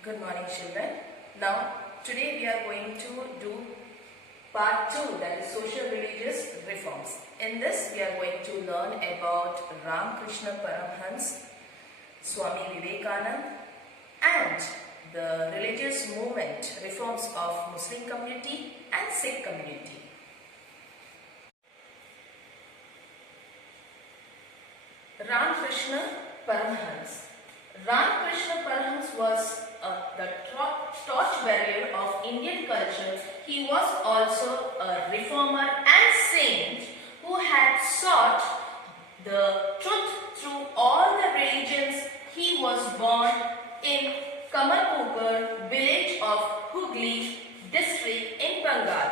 Good morning, children. Now, today we are going to do part 2, that is social religious reforms. In this, we are going to learn about Ramakrishna Paramhans, Swami Vivekanand, and the religious movement reforms of Muslim community and Sikh community. Ramakrishna Paramhans. Ramakrishna Paramhans was the torchbearer of Indian culture. He was also a reformer and saint who had sought the truth through all the religions. He was born in Kamarpukur village of Hooghly district in Bengal.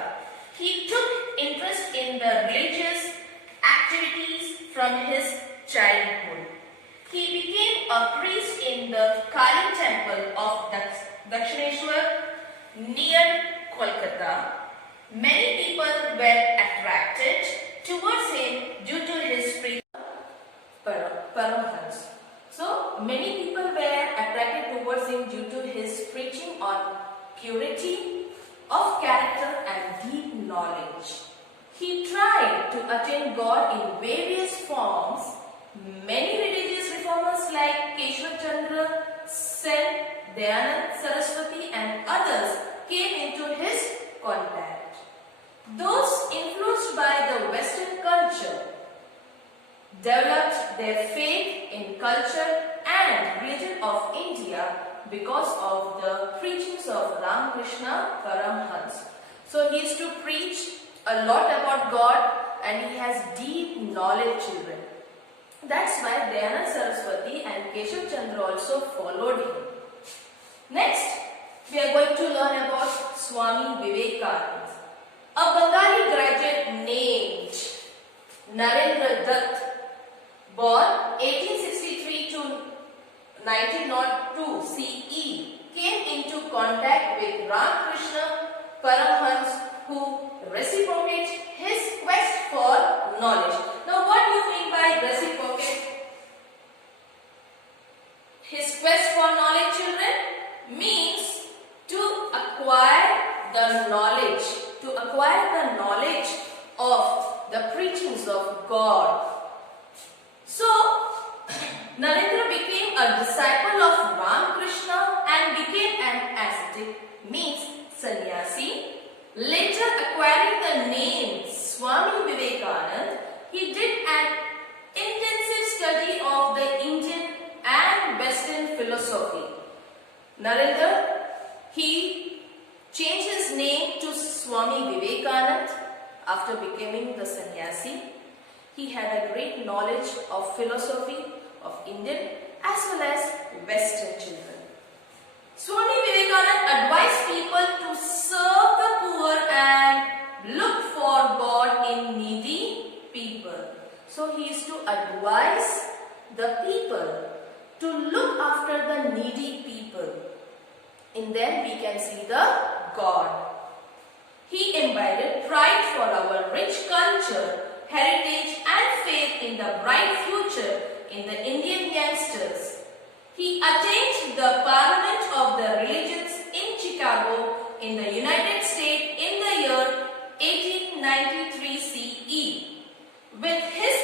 He took interest in the religious activities from his childhood. He became a priest in the Kali temple of Dakshineshwar near Kolkata. Many people were attracted towards him due to his preaching. Paramhans. So many people were attracted towards him due to his preaching on purity of character and deep knowledge. He tried to attain God in various forms. Many religious reformers like Keshwachandra Sen, Dayanand Saraswati and others came into his contact. Those influenced by the Western culture developed their faith in culture and religion of India because of the preachings of Ramakrishna Paramhans. So he used to preach a lot about God and he has deep knowledge, children. That's why Dayanand Saraswati and Keshav Chandra also followed him. Next, we are going to learn about Swami Vivekanand, a Bengali graduate named Narendra Dutt, born 1863 to 1902 CE, came into contact with Ramakrishna Paramhans who reciprocated his quest for knowledge. Now, what do you mean by reciprocate? His quest for knowledge, children, means to acquire the knowledge, of the preachings of God. So, Narendra became a disciple of Ramakrishna and became an ascetic, means sannyasi. Later acquiring the name Swami Vivekanand, he did an intensive study of the Indian and Western philosophy. Narendra, he changed his name to Swami Vivekanand after becoming the sannyasi. He had a great knowledge of philosophy of Indian as well as Western, children. Swami Vivekanand advised people to serve the poor and look for God in needy people. So he used to advise the people to look after the needy people. In them we can see the God. He imbibed pride for our rich culture, heritage and faith in the bright future in the Indian youngsters. He attained the Parliament of the Religions in Chicago in the United States in the year 1893 CE. With his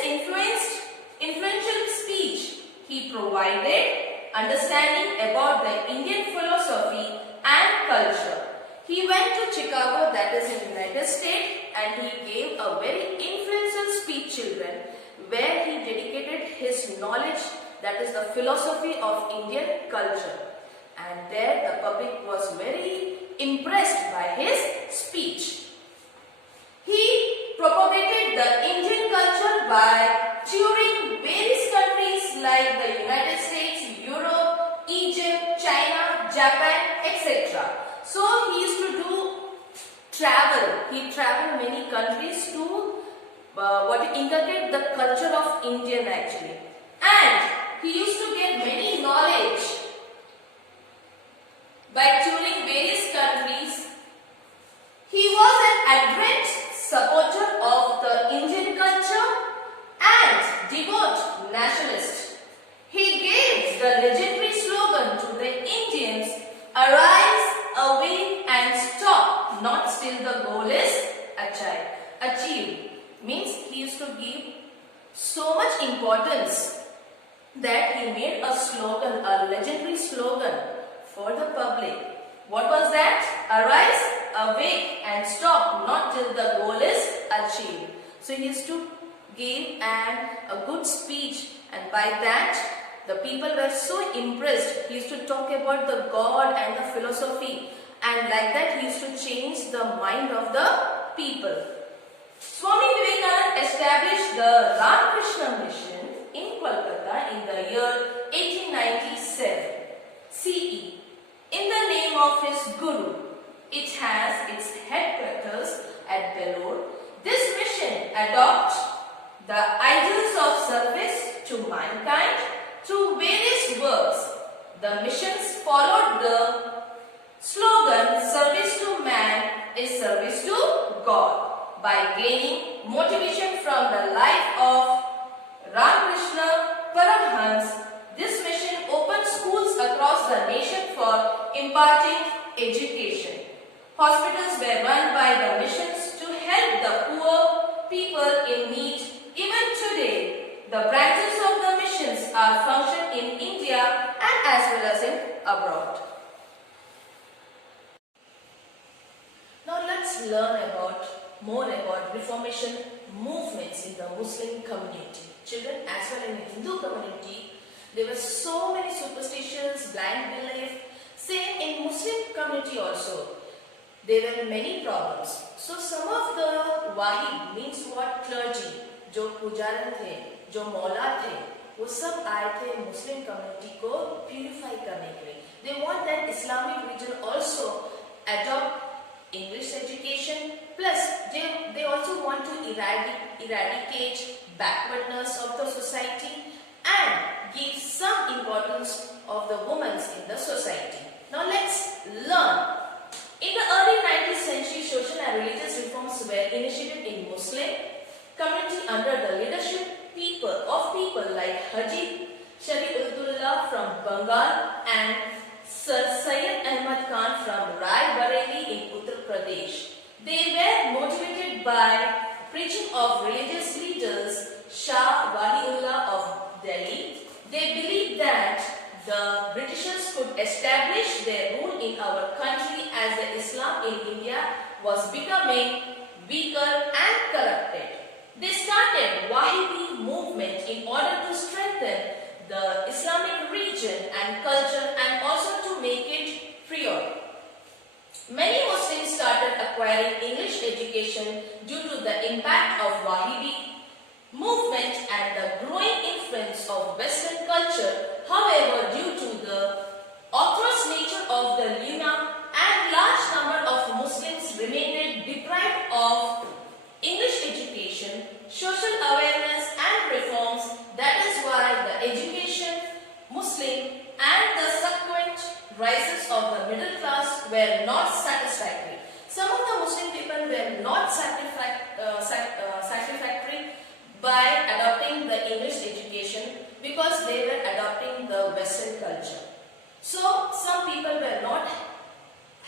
influential speech, he provided understanding about the Indian philosophy and culture. He went to Chicago, that is in the United States, and he gave a very influential speech, children, where he dedicated his knowledge, that is the philosophy of Indian culture. And there the public was very impressed by his speech. He propagated the Indian culture by touring various countries like the United States, Europe, Egypt, China, Japan, etc. So he used to do travel. He traveled many countries to inculcate the culture of Indian actually. And he used to get many knowledge by touring various countries. He was an ardent supporter of the Indian culture and devout nationalist. He gave the legendary slogan to the Indians, Arise, awake and stop, not till the goal is achieved. Means he used to give so much importance that he made a slogan, a legendary slogan for the public. What was that? Arise, awake and stop, not till the goal is achieved. So he used to give a good speech, and by that the people were so impressed. He used to talk about the God and the philosophy, and like that he used to change the mind of the people. Swami Vivekananda established the Ramakrishna Mission in Kolkata in the year 1897 CE in the name of his Guru. It has its headquarters at Belur. This mission adopts the ideals of service to mankind through various works. The missions followed the slogan, service to man is service to God. By gaining motivation from the life of Ramakrishna Paramhans, this mission opened schools across the nation for imparting education. Hospitals were run by the missions to help the poor people in need. Even today, the branches of the missions are functioning in India and as well as in abroad. Now let's learn more about Reformation movements in the Muslim community. Children, as well in the Hindu community, there were so many superstitions, blind belief. Same in Muslim community also. There were many problems. So some of the wahid means what? Clergy, जो पुजारी थे, जो मौला थे, वो सब आए थे मुस्लिम कम्युनिटी को प्यूरिफाई करने के लिए. They want that Islamic religion also adopt English education, plus they also want to eradicate backwardness of the society and give some importance of the women in the society. Now let's learn. In the early 19th century, social and religious reforms were initiated in Muslim community under the leadership of people like Haji Shari'ullah from Bengal and Sir Syed Ahmad Khan from Rai Bareilly in Uttar Pradesh. They were motivated by preaching of religious leaders Shah Waliullah of Delhi. They believed that the Britishers could establish their rule in our country as the Islam in India was becoming weaker and corrupted. They started Wahidi movement in order to strengthen the Islamic region and culture and also to make it pure. Many Muslims started acquiring English education due to the impact of Wahidi movement and the growing influence of Western culture. However, due to the orthodox nature of the Luna and large number of Muslims remained deprived of English education, social awareness and reforms, that is why the education, Muslim and the subsequent rises of the middle class were not satisfactory. Some of the Muslim people were not satisfactory by adopting the English education because they were adopting the Western culture. So some people were not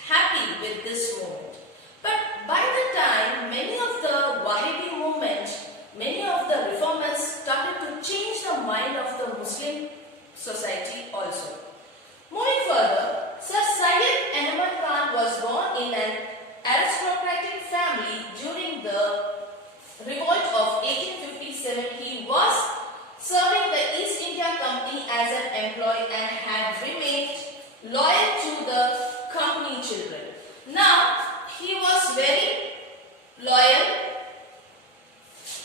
happy with this movement. But by the time many of the Wahhabi movement, many of the reformers started to change the mind of the Muslim society also. Moving further, Sir Syed Ahmad Khan was born in an aristocratic family during the revolt of 1857. He was serving the East India Company as an employee and had remained loyal to the company children. Now, he was very loyal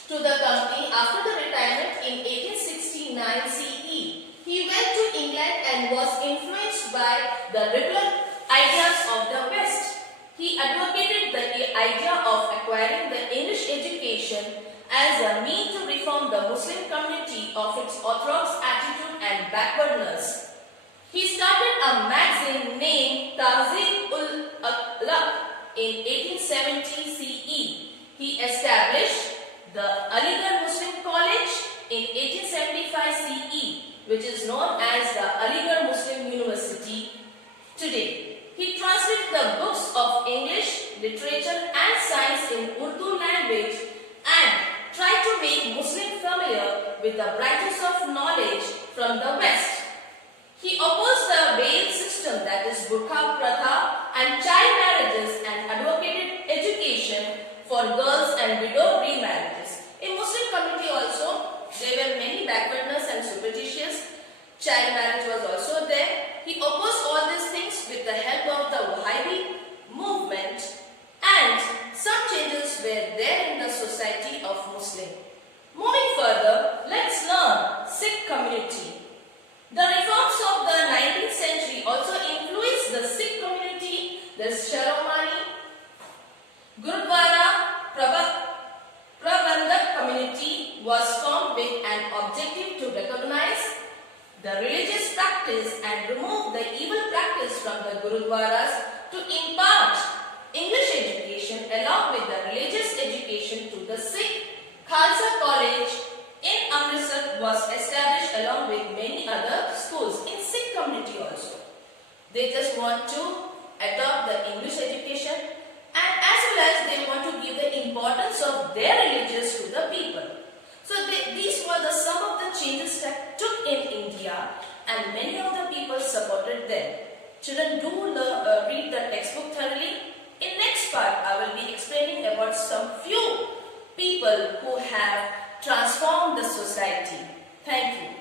to the company. After the retirement in 1869 CE, he went to England and was influenced by the liberal ideas of the West. He advocated the idea of acquiring the English education as a means to reform the Muslim community of its orthodox attitude and backwardness. He started a magazine named Tahzib-ul-Akhlaq in 1870 CE. He established the Aligarh Muslim College in 1875 CE, which is known as the Aligarh Muslim University today. literature and science in Urdu language and tried to make Muslims familiar with the branches of knowledge from the West. He opposed the veil system, that is burqa pratha, and child marriages and advocated education for girls and widow remarriages. In Muslim community also, there were many backwardness and superstitious. Child marriage was also there. He opposed all these things with the help of the Wahhabi movement, and some changes were there in the society of Muslim. Moving further, let's learn Sikh community. The reforms of the 19th century also influenced the Sikh community. The Sharomani Gurudwara Prabandhak community was formed with an objective to recognize the religious practice and remove the evil practice from the Gurudwaras to impart English education along with the religious education to the Sikh. Khalsa College in Amritsar was established along with many other schools in Sikh community also. They just want to adopt the English education, and as well as they want to give the importance of their religions to the people. So these were the some of the changes that took in India, and many of the people supported them. Children, do read the textbook thoroughly. In next part, I will be explaining about some few people who have transformed the society. Thank you.